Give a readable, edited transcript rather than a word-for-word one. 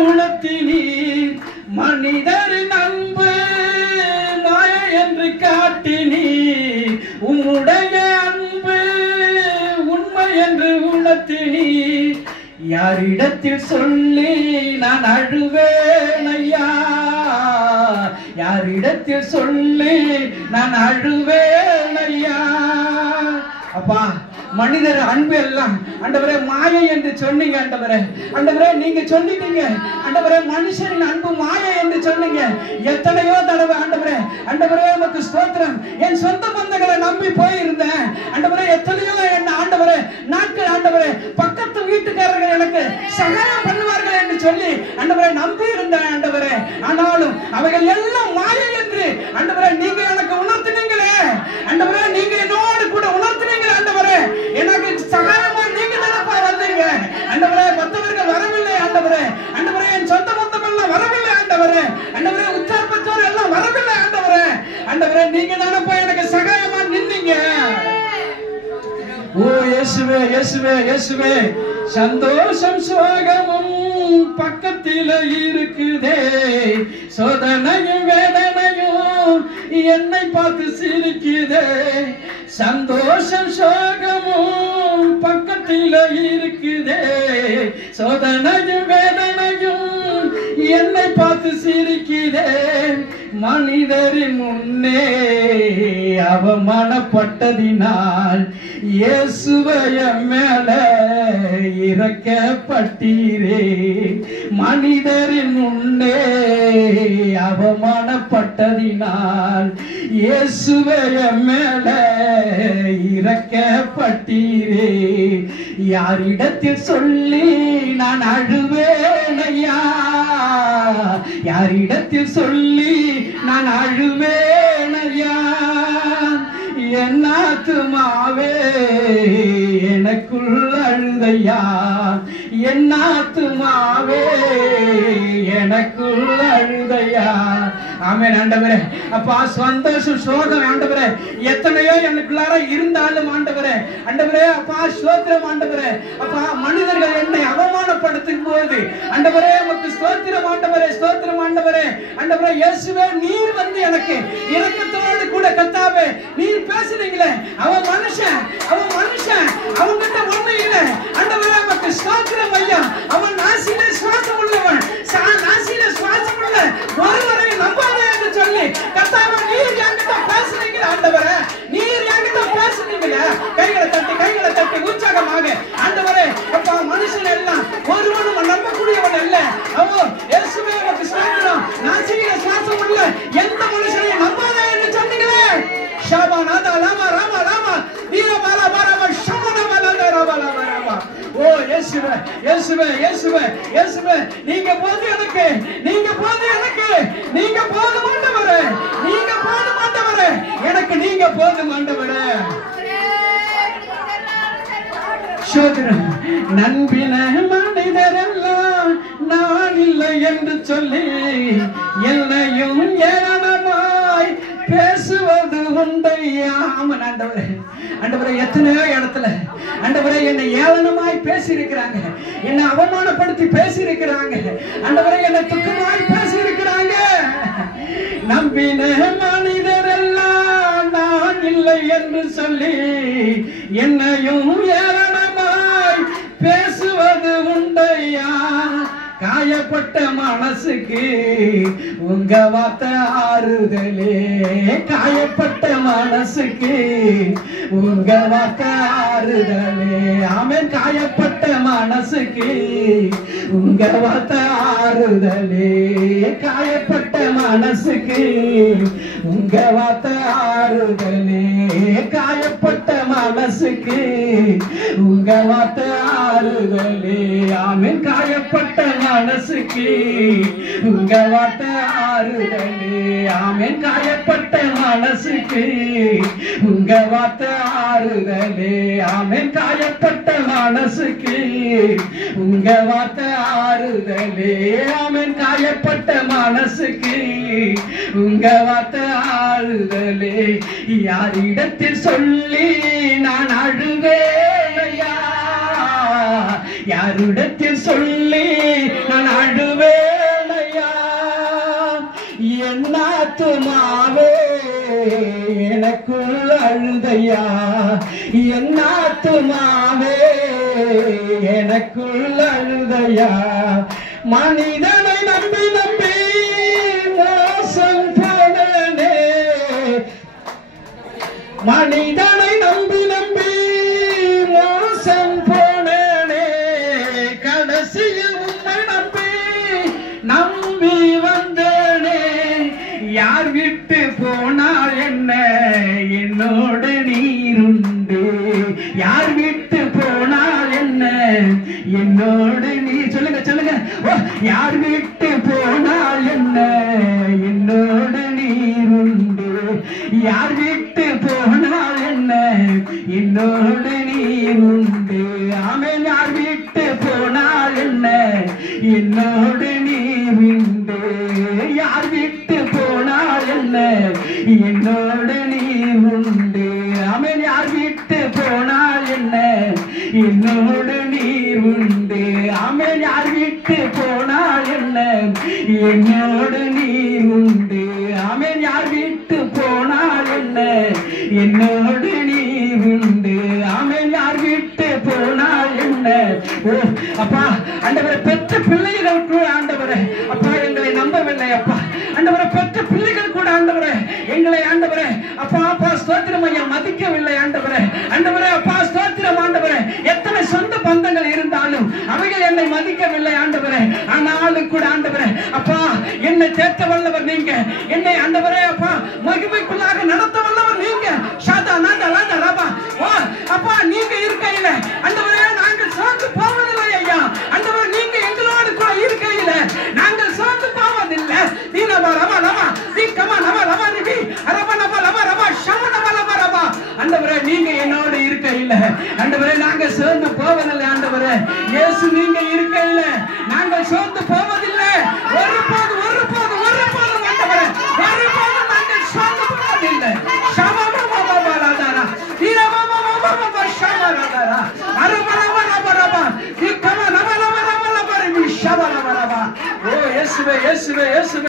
உணர்த்தினீர் மனிதரின் அன்பு மாயை என்று காட்டினீர் உம்முடைய அன்பு உண்மை என்று உணர்த்தினீர் யாரிடத்தில் சொல்லி நான் அழுவேன் ஐயா யாரிடத்தில் சொல்லி நான் அழுவேன் ஐயா அப்பா மனிதர் அன்பு எல்லாம் ஆண்டவரே மாயை என்று சொன்னீங்க ஆண்டவரே ஆண்டவரே நீங்க சொல்லிட்டீங்க ஆண்டவரே மனுஷனின் அன்பு மாயை என்று சொன்னீங்க எத்தனையோ தடவை ஆண்டவரே ஆண்டவரே உமக்கு ஸ்தோத்திரம் என் சொந்த பந்தங்களை நம்பி போயிருந்தேன் ஆண்டவரே எத்தனையோ என்ன ஆண்டவரே நாட்கள் ஆண்டவரே பக்கத்து வீட்டுக்காரர்கள் எனக்கு சகாயம் பண்ணுவார்கள் என்று சொல்லி ஆண்டவரே நம்பி இருந்தேன் ஆண்டவரே ஆனாலும் அவைகள் எல்லாம் மாயை என்று ஆண்டவரே நீங்க எனக்கு உணர்த்தினீங்களே ஆண்டவரே நீங்க என்னோடு கூட உணர்த்தினீங்களே ஆண்டவரே எனக்கு சகாயமா நீங்க தானப்பா வந்தீங்க ஆண்டவரே மற்றவர்கள் வரவில்லை ஆண்டவரே ஆண்டவரே என் சொந்த பந்தம் எல்லாம் வரவில்லை ஆண்டவரே ஆண்டவரே உச்சார் பச்சோர் எல்லாம் வரவில்லை ஆண்டவரே ஆண்டவரே நீங்க தானப்பா எனக்கு சகாயமா நின்னீங்க ஓ இயேசுவே இயேசுவே இயேசுவே சந்தோஷம் சோகமும் பக்கத்தில இருக்குதே சோதனையும் வேதனையும் என்னை பார்த்து சிரிக்குதே சந்தோஷம் சோகமும் பக்கத்தில இருக்குதே சோதனையும் வேதனையும் என்னை பார்த்து சிரிக்குதே மனிதரின் முன்னே அவமானப்பட்டதினால் இயேசுவைய மேல இறக்கப்பட்டீரே மனிதரின் முன்னே அவமானப்பட்டதினால் இயேசுவைய மேல இறக்கப்பட்டீரே யாரிடத்தில் சொல்லி நான் அழுவேன் ஐயா யாரிடத்தில் சொல்லி நான் அழுவேன் ஐயா என் ஆத்துமாவே எனக்குள் அழுதையா என் ஆத்துமாவே எனக்குள் அழுதையா ஆமென் ஆண்டவரே அப்பா சந்தோஷம் சோகம் ஆண்டவரே எத்தனையோ எனக்குள்ளார இருந்தாலும் ஆண்டவரே ஆண்டவரே அப்பா ஸ்தோத்திரம் ஆண்டவரே அப்பா மனிதர்கள் என்னை அவமானப்படுத்தும் போது ஆண்டவரே உமக்கு ஸ்தோத்திரம் ஆண்டவரே ஸ்தோத்திரம் ஆண்டவரே ஆண்டவரே இயேசுவே நீர் வந்து எனக்கு இரக்கத்தோடு கூட கர்த்தாவே நீர் பேசுறீங்களே அவன் மனுஷன் அவன்கிட்ட ஒண்ணு இல்லை ஆண்டவரே உமக்கு ஸ்தோத்திரம் ஐயா அவன் நாசியில சுவாசம் உள்ளவன் நாசியில சுவாசம் உள்ள ஒருவரை நம்பாதே என்று சொல்லி கர்த்தாவே நீர் என்கிட்ட பேசுறீங்க ஆண்டவரே நீர் என்கிட்ட பேசுறீங்க கைகளை தட்டி உற்சாகமாக ஆண்டவரே அப்பா மனுஷன் எல்லாம் ஒருவனும் நம்பக்கூடியவன் அல்ல அவோ இயேசுவே உமக்கு ஸ்தோத்திரம் நாசியில சுவாசம் உள்ள எந்த மனுஷனையும் நம்பாதே என்று சொன்னீங்களே ஷாபாநாதா லாமா ராமா ராமா வீர பாலா பாரா ஷமன பாலா ராமா ராமா ஓ இயேசுவே இயேசுவே இயேசுவே இயேசுவே நீங்க போது எனக்கு நீங்க போது ஆண்டவரே நீங்க போதும் ஆண்டவரே எனக்கு நீங்க போதும் ஆண்டவரே சோதரன் நண்பின மனிதரெல்லாம் நான் இல்லை என்று சொல்லி என்னையும் ஏளனமாய் பேசுவது உண்டையா ஆமன் ஆண்டவரே ஆண்டவரே எத்தனையோ இடத்துல ஆண்டவரே என்னை ஏளனமாய் பேசி இருக்கிறாங்க என்னை அவமானப்படுத்தி பேசி இருக்கிறாங்க ஆண்டவரே என்னை துக்கமாய் பேசி இருக்கிறாங்க நம்பின மனிதரெல்லாம் நான் இல்லை என்று சொல்லி என்னையும் ஏளனமாய் பேசுவது உண்டையா காயப்பட்ட மனசுக்கு உங்க வார்த்தை ஆறுதலே காயப்பட்ட மனசுக்கு உங்க வார்த்தை ஆறுதலே ஆமென் காயப்பட்ட மனசுக்கு உங்க வார்த்தை ஆறுதலே காயப்பட்ட மனசுக்கு உங்க வார்த்தை ஆறுதலே காயப்பட்ட மனசுக்கு உங்க வார்த்தை ஆறுதலே ஆமென் காயப்பட்ட மனசுக்கு உங்க வார்த்தை ஆறுதலே ஆமென் காயப்பட்ட மனசுக்கு உங்க வார்த்தை ஆறுதலே ஆமென் காயப்பட்ட மனசுக்கு உங்க வார்த்தை ஆறுதலே ஆமென் காயப்பட்ட மனசுக்கு உங்க வார்த்தை ஆறுதலே யாரிடத்தில் சொல்லி நான் அழுவேன் ஐயா யாரிடத்தில் சொல்லி நான் அழுவேன் ஆத்துமாவே எனக்குள் அழுதையா, என் ஆத்துமாவே எனக்குள் அழுதையா. மனிதனை நம்பி நம்பி மோசம் போனே, மனிதனை நம்பி நம்பி மோசம் போனே, கடைசியில் உன்னை நம்பி வந்தேனே. யார் விட்டு போனால் என்ன, என்னோடு நீருண்டு. யார் விட்டு போனால் என்ன, என்னோடு நீ. சொல்லுங்க சொல்லுங்க. யார் விட்டு போனால் என்ன, என்னோடு நீருண்டு. யார் விட்டு போனால் என்ன, என்னோடு நீருண்டு. ஆமென். யார் விட்டு போனால் என்ன, என்னோடு நீருண்டு. யார் விட்டு போனால் என்ன, என்னோடு நீருண்டு. ஆமென். யார் விட்டு போனால் என்ன, என்னோடு நீருண்டு. ஆமென். யார் விட்டு போனால் என்ன, என்னோடு நீருண்டு. ஆமென். யார் விட்டு போனால் என்ன, என்னோடு நீருண்டு. ஆமென். யார் விட்டு போனால் என்ன. ஓ அப்பா, ஆண்டவரே, பெற்ற பிள்ளைகள் கூட ஆண்டவரே அப்பா எங்களை நம்பவில்லை அப்பா. ஆண்டவரே, பெற்ற பிள்ளைகள் கூட ஆண்டவரே எங்களை ஆண்டவரே அப்பா அப்பா ஸ்தோத்திரம் ஐயா மதிக்கவில்லை ஆண்டவரே. ஆண்டவரே அப்பா ஸ்தோத்திரம் ஆண்டவரே. எத்தனை சொந்த பந்தங்கள் இருந்தாலும் அவைகள் என்னை மதிக்கவில்லை ஆண்டவரே. ஆனாலும் கூட ஆண்டவரே அப்பா என்னை தேர்த்த வல்லவர் நீங்க. என்னை ஆண்டவரே அப்பா மகிமைக்குள்ளாக நடத்த வல்லவர் நீங்க. ஷாதா நாதா லாதா ரபா. ஓ அப்பா, நீங்க இருக்கையில ஆண்டவரே நாங்கள் சோர்ந்து போவதில்லை ஐயா. ஆண்டவரே, நீங்க எங்களோடு கூட இருக்கையில நாங்கள் சோர்ந்து போவதில்லை. நீ நபா ரபா ரபா நீ கமா நபா ரபா ரிபி ரபா நபா ரபா ரபா ஷம நபா ரபா ரபா. ஆண்டவரே, நீங்க என்னோடு இருக்கையில ஆண்டவரே நாங்கள் சோர்ந்து போவதில்லை ஆண்டவரே. இயேசு நீங்க இருக்கையில நாங்கள் சோர்ந்து போவதில்லை. ஒருபோது ஒருபோது ஒருபோது ஆண்டவரே ஒருபோது நாங்கள் சோர்ந்து போவதில்லை. ஷம நபா ரபா ரபா நீ ரபா ரபா ரபா ஷம ரபா ரபா ரபா ரபா ரபா நீ கமா நபா ரபா ரபா ரபா ரிபி ஷம ரபா ரபா. ஓ இயேசுவே இயேசுவே இயேசுவே.